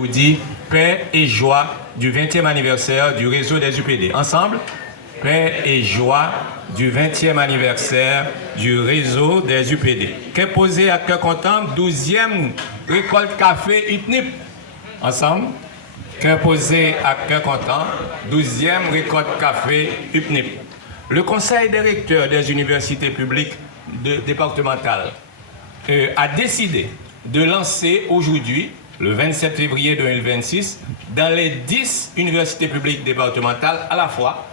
vous dit paix et joie du 20e anniversaire du réseau des UPD. Ensemble, paix et joie du 20e anniversaire du réseau des UPD. Qu'est posé à cœur content, 12e récolte café UPNIP. Ensemble, qu'est posé à cœur content, 12e récolte café UPNIP. Le Conseil des recteurs des universités publiques départementales a décidé de lancer aujourd'hui, le 27 février 2026, dans les 10 universités publiques départementales à la fois,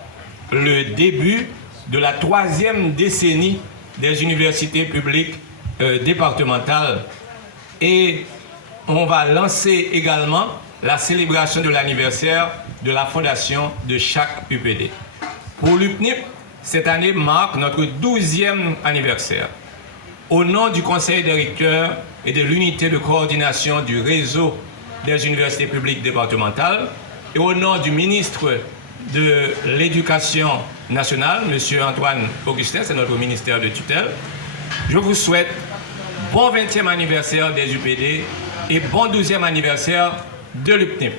le début de la 3e décennie des universités publiques départementales. Et on va lancer également la célébration de l'anniversaire de la fondation de chaque UPD. Pour l'UPNIP, cette année marque notre 12e anniversaire. Au nom du Conseil des recteurs et de l'unité de coordination du réseau des universités publiques départementales, et au nom du ministre de l'Éducation nationale, M. Antoine Augustin, c'est notre ministère de tutelle, je vous souhaite bon 20e anniversaire des UPD et bon 12e anniversaire de l'UPNIP.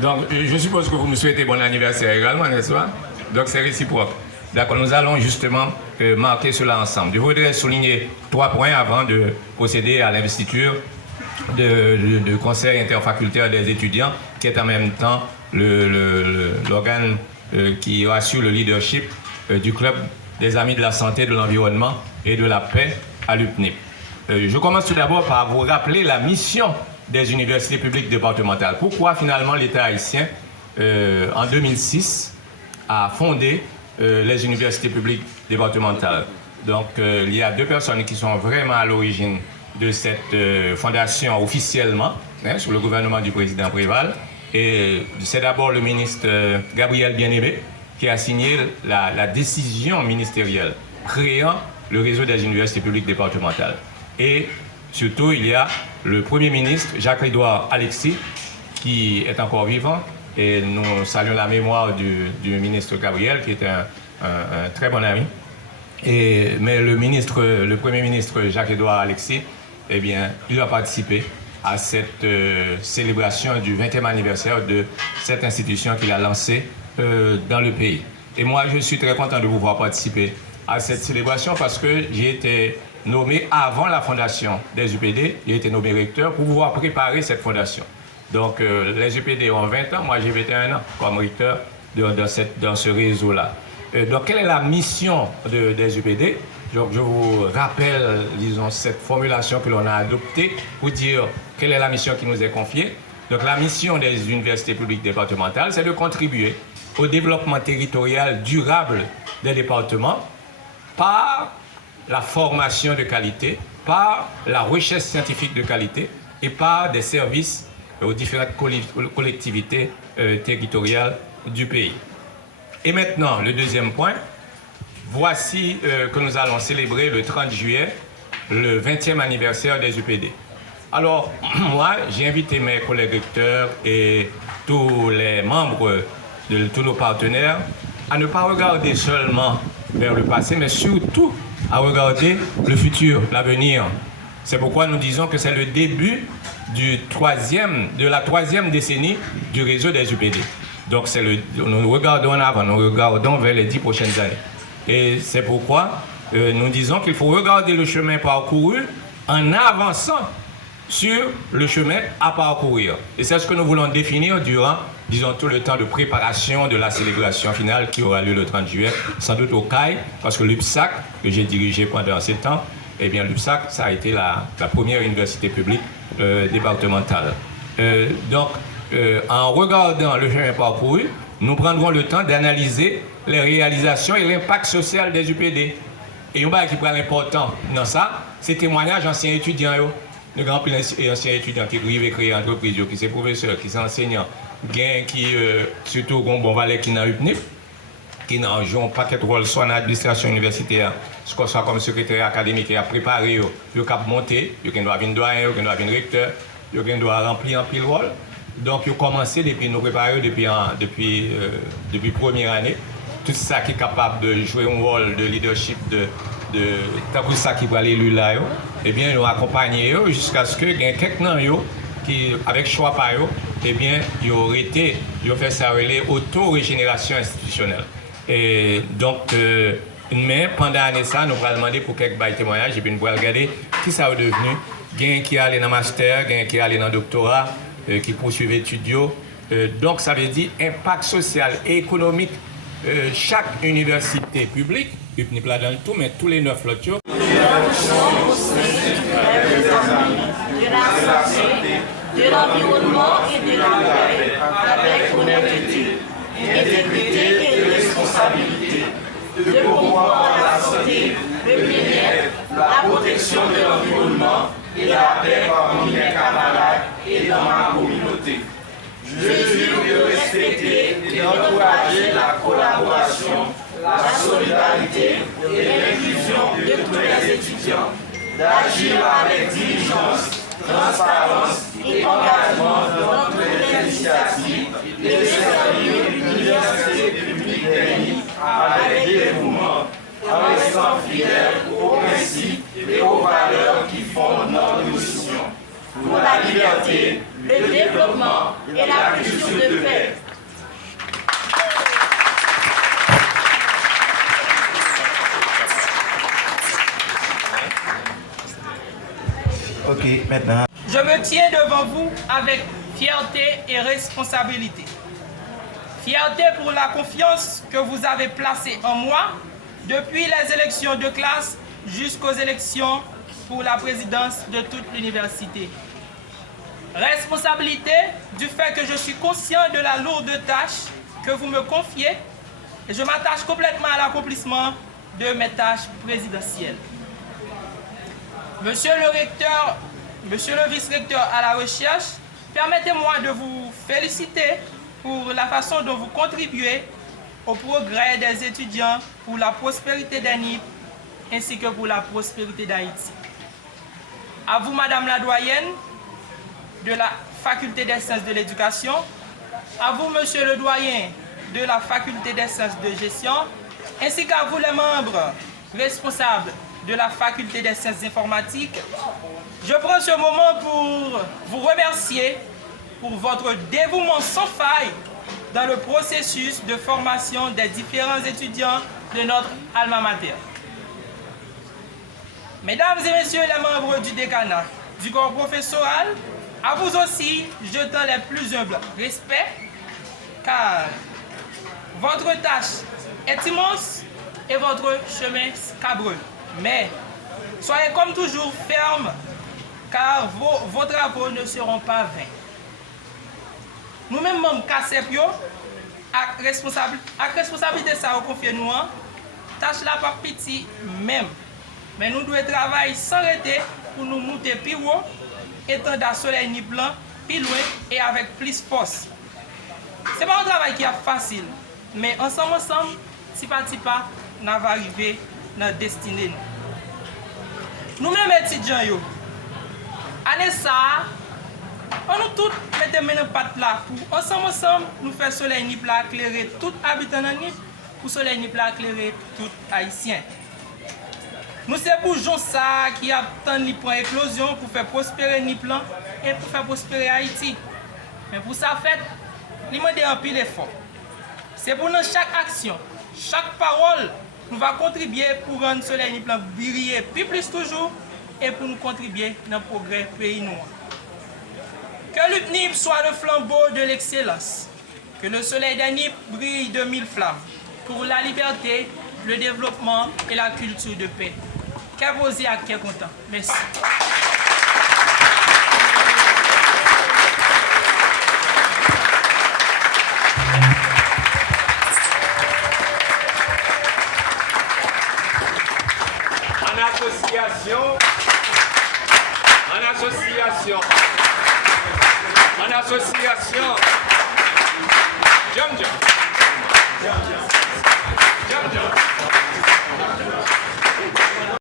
Donc, je suppose que vous me souhaitez bon anniversaire également, n'est-ce pas? Donc, c'est réciproque. D'accord, nous allons justement marquer cela ensemble. Je voudrais souligner 3 points avant de procéder à l'investiture du Conseil interfacultaire des étudiants, qui est en même temps l'organe qui assure le leadership du Club des Amis de la Santé, de l'Environnement et de la Paix à l'UPNIP. Je commence tout d'abord par vous rappeler la mission des universités publiques départementales. Pourquoi finalement l'État haïtien, en 2006, a fondé les universités publiques départementales. Donc il y a 2 personnes qui sont vraiment à l'origine de cette fondation officiellement, sous le gouvernement du président Préval. Et c'est d'abord le ministre Gabriel Bien-Aimé qui a signé la décision ministérielle créant le réseau des universités publiques départementales. Et surtout, il y a le Premier ministre, Jacques-Édouard Alexis, qui est encore vivant. Et nous saluons la mémoire du ministre Gabriel, qui est un très bon ami. Mais le Premier ministre Jacques-Édouard Alexis, eh bien, il a participé à cette célébration du 20e anniversaire de cette institution qu'il a lancée dans le pays. Et moi, je suis très content de pouvoir participer à cette célébration parce que j'ai été nommé avant la fondation des UPD, j'ai été nommé recteur pour pouvoir préparer cette fondation. Donc les UPD ont 20 ans, moi j'ai 21 ans comme recteur dans ce réseau-là. Donc quelle est la mission des UPD? Donc, je vous rappelle, disons, cette formulation que l'on a adoptée pour dire quelle est la mission qui nous est confiée. Donc la mission des universités publiques départementales, c'est de contribuer au développement territorial durable des départements par la formation de qualité, par la recherche scientifique de qualité et par des services aux différentes collectivités territoriales du pays. Et maintenant, le deuxième point, voici que nous allons célébrer le 30 juillet, le 20e anniversaire des UPD. Alors, moi, j'ai invité mes collègues recteurs et tous les membres de tous nos partenaires à ne pas regarder seulement vers le passé, mais surtout à regarder le futur, l'avenir. C'est pourquoi nous disons que c'est le début de la 3e décennie du réseau des UPD. Donc nous regardons en avant, nous regardons vers les 10 prochaines années. Et c'est pourquoi nous disons qu'il faut regarder le chemin parcouru en avançant sur le chemin à parcourir. Et c'est ce que nous voulons définir durant, disons, tout le temps de préparation de la célébration finale qui aura lieu le 30 juillet, sans doute au CAI, parce que l'UPSAC, que j'ai dirigé pendant ces temps, eh bien l'UPSAC, ça a été la première université publique départementale. En regardant le chemin parcouru, nous prendrons le temps d'analyser les réalisations et l'impact social des UPD. Et un qui prend l'important dans ça, c'est témoignages anciens étudiants. Les grands anciens étudiants qui arrivent créer entreprises, qui sont professeurs, qui sont enseignants, qui surtout bon valet qui n'a UPNIP, qui jouent un paquet de rôles soit dans l'administration universitaire, soit comme secrétaire académique qui a préparé, le cap monté, qui doit venir doyen, qui doit venir recteur, qui doit remplir un pile rôle. Donc, ils ont commencé depuis nous préparer depuis première année. Tout ça qui est capable de jouer un rôle de leadership tant que ça qui va l'élu là, eh bien, nous accompagner jusqu'à ce que quelques gens qui, avec choix par eux, eh bien, ils auraient été, ils ont fait ça relais auto-régénération institutionnelle. Et donc, mais pendant l'année, ça, nous allons demander pour quelques bails témoignages et puis nous allons regarder qui ça a devenu. Gain qui allait dans le master, gain qui allait dans le doctorat, qui poursuivait étudiants. Donc, ça veut dire impact social et économique. Chaque université publique, il n'est pas dans le tout, mais tous les 9 lots. De la santé, de l'environnement et de la paix, avec honnêteté, intégrité et responsabilité, de promouvoir la santé, le bien-être, la protection de l'environnement et la paix parmi mes camarades et dans ma communauté. Je jure de respecter et d'encourager la collaboration, la solidarité et l'inclusion de tous les étudiants, d'agir avec diligence, transparence et engagement dans toutes les initiatives et de servir l'université publique d'Eni avec dévouement, en restant fidèle aux principes et aux valeurs qui fondent notre mission. Pour la liberté, le développement et la culture de paix. Ok, maintenant. Je me tiens devant vous avec fierté et responsabilité. Fierté pour la confiance que vous avez placée en moi depuis les élections de classe jusqu'aux élections pour la présidence de toute l'université. Responsabilité du fait que je suis conscient de la lourde tâche que vous me confiez et je m'attache complètement à l'accomplissement de mes tâches présidentielles. Monsieur le recteur, monsieur le vice-recteur à la recherche, permettez-moi de vous féliciter pour la façon dont vous contribuez au progrès des étudiants pour la prospérité d'Eni ainsi que pour la prospérité d'Haïti. À vous, Madame la doyenne de la Faculté des sciences de l'éducation, à vous, Monsieur le doyen de la Faculté des sciences de gestion, ainsi qu'à vous, les membres responsables de la Faculté des sciences informatiques, je prends ce moment pour vous remercier pour votre dévouement sans faille dans le processus de formation des différents étudiants de notre alma mater. Mesdames et messieurs les membres du décanat, du corps professoral, à vous aussi, je tends les plus humbles respects, car votre tâche est immense et votre chemin scabreux. Mais soyez comme toujours fermes, car vos travaux ne seront pas vains. Nous-mêmes, membres CACEP, avec responsabilité, ça vous confie nous, tâche là pas petit même. Mais nous devons travailler sans arrêter pour nous monter plus haut, étant d'un soleil ni blanc, plus loin et avec plus force. Ce n'est pas un travail qui est facile, mais ensemble, si pas, nous allons arriver à notre destinée. Nous-mêmes étudiants, année ça, on nous tous mettons maintenant patte là pour ensemble nous faire soleil ni blanc éclairer tout habitant de Nip, pour soleil ni blanc éclairer tout haïtien. Nous c'est pour Jean ça qui attend ni pour éclosion pour faire prospérer ni plan et pour faire prospérer Haïti. Mais pour ça fait, il demande un pile d'effort. C'est pour nous chaque action, chaque parole, nous va contribuer pour rendre soleil ni plan briller plus toujours et pour nous contribuer dans le progrès pays noir. Que l'UPNIP soit le flambeau de l'excellence, que le soleil d'Anip brille de 1000 flammes pour la liberté, le développement et la culture de paix. Qu'est-ce que vous dites, qui est content? Merci. En association, Jump.